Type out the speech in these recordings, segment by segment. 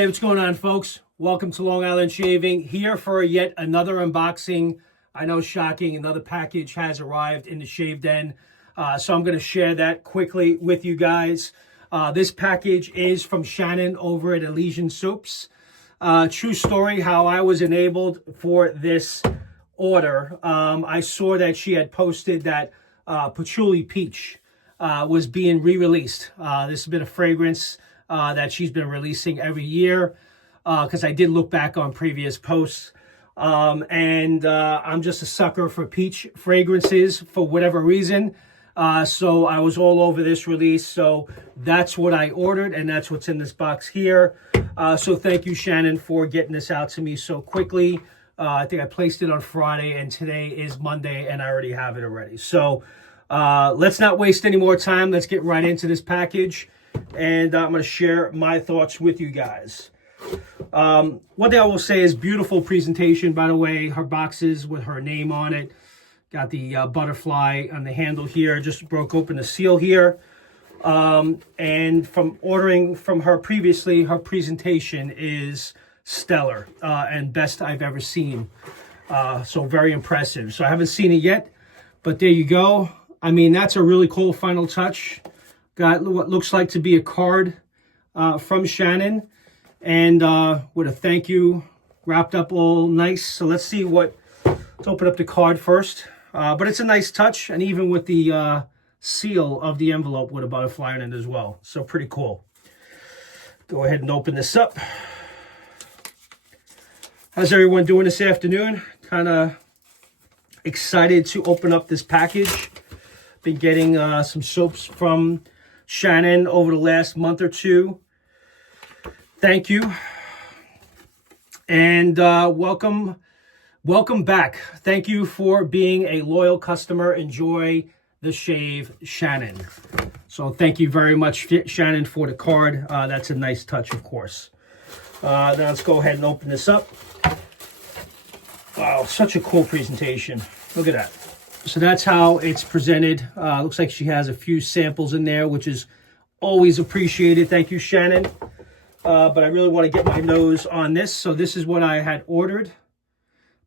Hey, what's going on, folks? Welcome to Long Island Shaving, here for yet another unboxing. I know, shocking, another package has arrived in the Shave Den, so I'm going to share that quickly with you guys. This package is from Shannon over at Elysian Soaps. True story, how I was enabled for this order. I saw that she had posted that Patchouli Peach was being re-released. This has been a fragrance that she's been releasing every year, because I did look back on previous posts. I'm just a sucker for peach fragrances for whatever reason. So I was all over this release. So that's what I ordered, and that's what's in this box here. So thank you, Shannon, for getting this out to me so quickly. I think I placed it on Friday, and today is Monday, and I already have it already. So let's not waste any more time. Let's get right into this package, and I'm going to share my thoughts with you guys. One thing I will say is beautiful presentation, by the way. Her boxes with her name on it. Got the butterfly on the handle here. Just broke open the seal here. And from ordering from her previously, her presentation is stellar and best I've ever seen. So very impressive. So I haven't seen it yet, but there you go. I mean, that's a really cool final touch. Got what looks like to be a card from Shannon, and with a thank you wrapped up all nice. So let's open up the card first. But it's a nice touch, and even with the seal of the envelope with a butterfly on it as well. So pretty cool. Go ahead and open this up. How's everyone doing this afternoon? Kind of excited to open up this package. Been getting some soaps from Shannon over the last month or two. Thank you. And welcome back. Thank you for being a loyal customer. Enjoy the shave, Shannon. So thank you very much, Shannon, for the card. That's a nice touch, of course. Now let's go ahead and open this up. Wow, such a cool presentation. Look at that. So that's how it's presented. Looks like she has a few samples in there, which is always appreciated. Thank you, Shannon. But I really want to get my nose on this. So this is what I had ordered.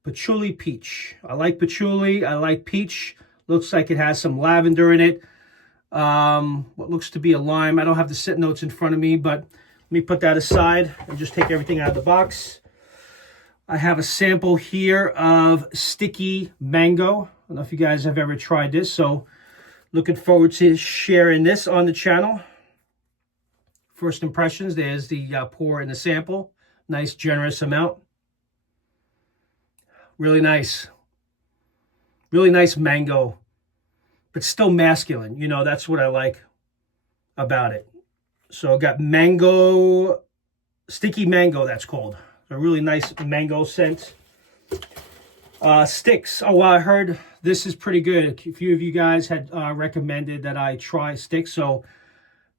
Patchouli Peach. I like patchouli. I like peach. Looks like it has some lavender in it. What looks to be a lime. I don't have the scent notes in front of me, but let me put that aside and just take everything out of the box. I have a sample here of sticky mango. I don't know if you guys have ever tried this, so looking forward to sharing this on the channel. First impressions, there's the pour in the sample. Nice, generous amount. Really nice. Really nice mango, but still masculine. You know, that's what I like about it. So I got mango, sticky mango, that's called. A really nice mango scent. Sticks. Oh, well, I heard this is pretty good. A few of you guys had recommended that I try sticks. So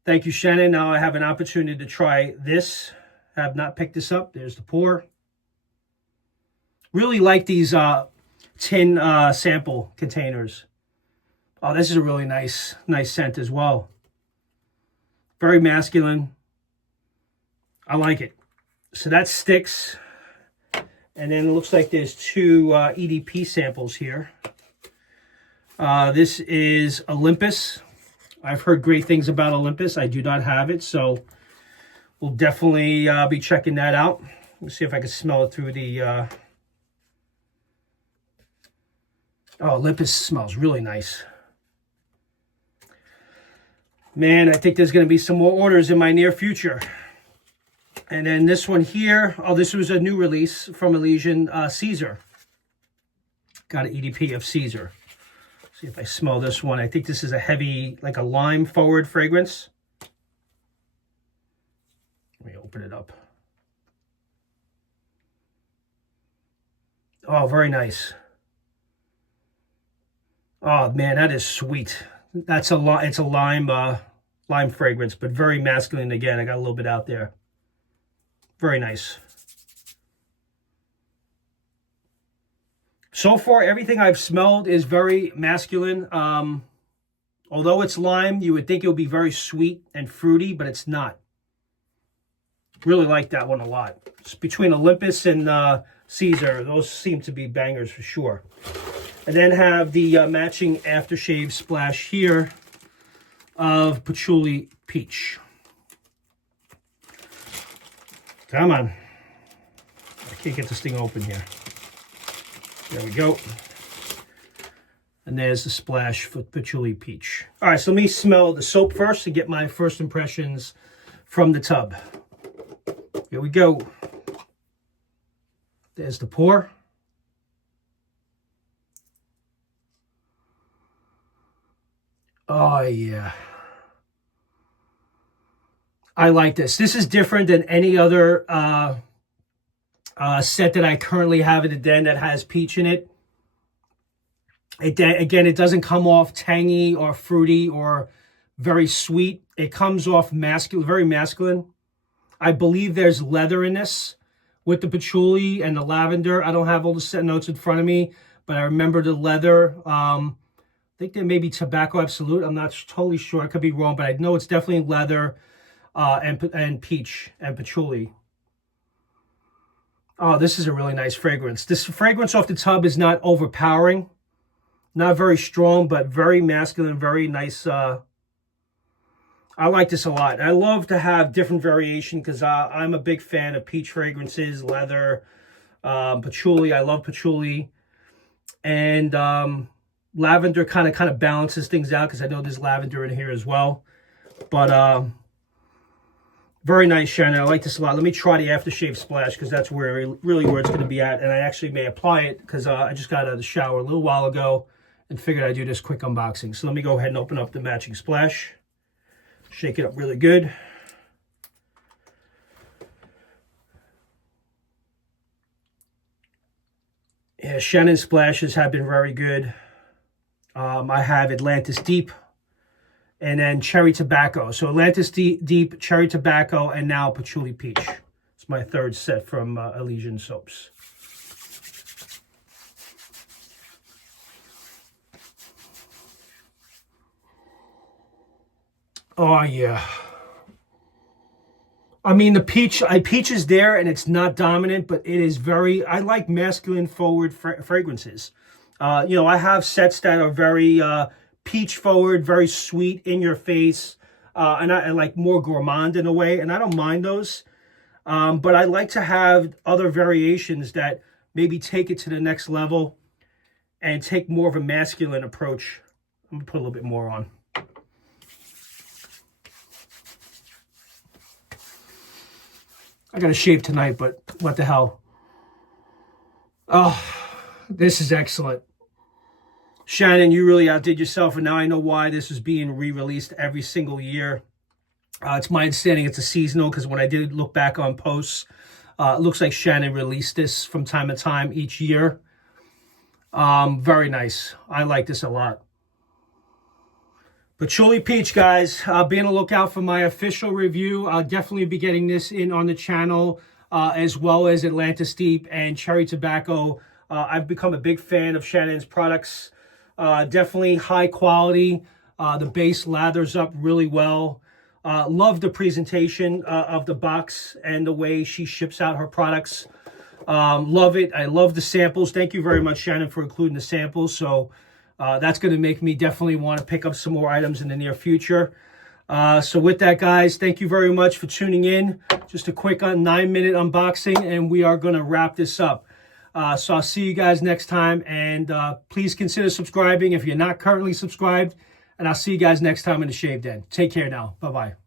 thank you, Shannon. Now I have an opportunity to try this. I have not picked this up. There's the pour. Really like these tin sample containers. Oh, this is a really nice scent as well. Very masculine. I like it. So that's sticks. And then it looks like there's two EDP samples here. This is Olympus. I've heard great things about Olympus. I do not have it, so we'll definitely be checking that out. Let's see if I can smell it through the... Oh, Olympus smells really nice. Man, I think there's going to be some more orders in my near future. And then this one here, oh, this was a new release from Elysian, Caesar. Got an EDP of Caesar. See if I smell this one. I think this is a heavy, like a lime forward fragrance. Let me open it up. Oh, very nice. Oh man, that is sweet. It's a lime fragrance, but very masculine again. I got a little bit out there. Very nice. So far, everything I've smelled is very masculine. Although it's lime, you would think it would be very sweet and fruity, but it's not. Really like that one a lot. It's between Olympus and Caesar. Those seem to be bangers for sure. And then have the matching aftershave splash here of Patchouli Peach. Come on. I can't get this thing open here. There we go. And there's the splash for Patchouli Peach. All right, so let me smell the soap first to get my first impressions from the tub. Here we go. There's the pour. Oh, yeah. I like this. This is different than any other set that I currently have in the den that has peach in it. Again, it doesn't come off tangy or fruity or very sweet. It comes off masculine, very masculine. I believe there's leather in this with the patchouli and the lavender. I don't have all the set notes in front of me, but I remember the leather. I think there may be tobacco absolute. I'm not totally sure. I could be wrong, but I know it's definitely leather and peach and patchouli. Oh, this is a really nice fragrance. This fragrance off the tub is not overpowering. Not very strong, but very masculine, very nice. I like this a lot. I love to have different variation because I'm a big fan of peach fragrances, leather, patchouli. I love patchouli. And lavender kind of balances things out because I know there's lavender in here as well. But very nice, Shannon. I like this a lot. Let me try the aftershave splash because that's really where it's going to be at. And I actually may apply it because I just got out of the shower a little while ago and figured I'd do this quick unboxing. So let me go ahead and open up the matching splash. Shake it up really good. Yeah, Shannon splashes have been very good. I have Atlantis Deep and then Cherry Tobacco. So Atlantis Deep, Cherry Tobacco, and now Patchouli Peach. It's my third set from Elysian soaps. Oh, yeah. I mean, the peach is there, and it's not dominant, but it is very... I like masculine-forward fragrances. You know, I have sets that are very peach-forward, very sweet, in-your-face, and I like more gourmand in a way, and I don't mind those. But I like to have other variations that maybe take it to the next level and take more of a masculine approach. I'm going to put a little bit more on. I got to shave tonight, but what the hell. Oh, this is excellent. Shannon, you really outdid yourself, and now I know why this is being re-released every single year. It's my understanding it's a seasonal, because when I did look back on posts, it looks like Shannon released this from time to time each year. Very nice. I like this a lot. Patchouli Peach, guys. Be on the lookout for my official review. I'll definitely be getting this in on the channel, as well as Atlantis Deep and Cherry Tobacco. I've become a big fan of Shannon's products. Definitely high quality. The base lathers up really well. Love the presentation of the box and the way she ships out her products. Love it. I love the samples. Thank you very much, Shannon, for including the samples. So that's going to make me definitely want to pick up some more items in the near future. So with that, guys, thank you very much for tuning in. Just a quick 9-minute unboxing, and we are going to wrap this up. So I'll see you guys next time, and please consider subscribing if you're not currently subscribed, and I'll see you guys next time in the Shave Den. Take care now. Bye-bye.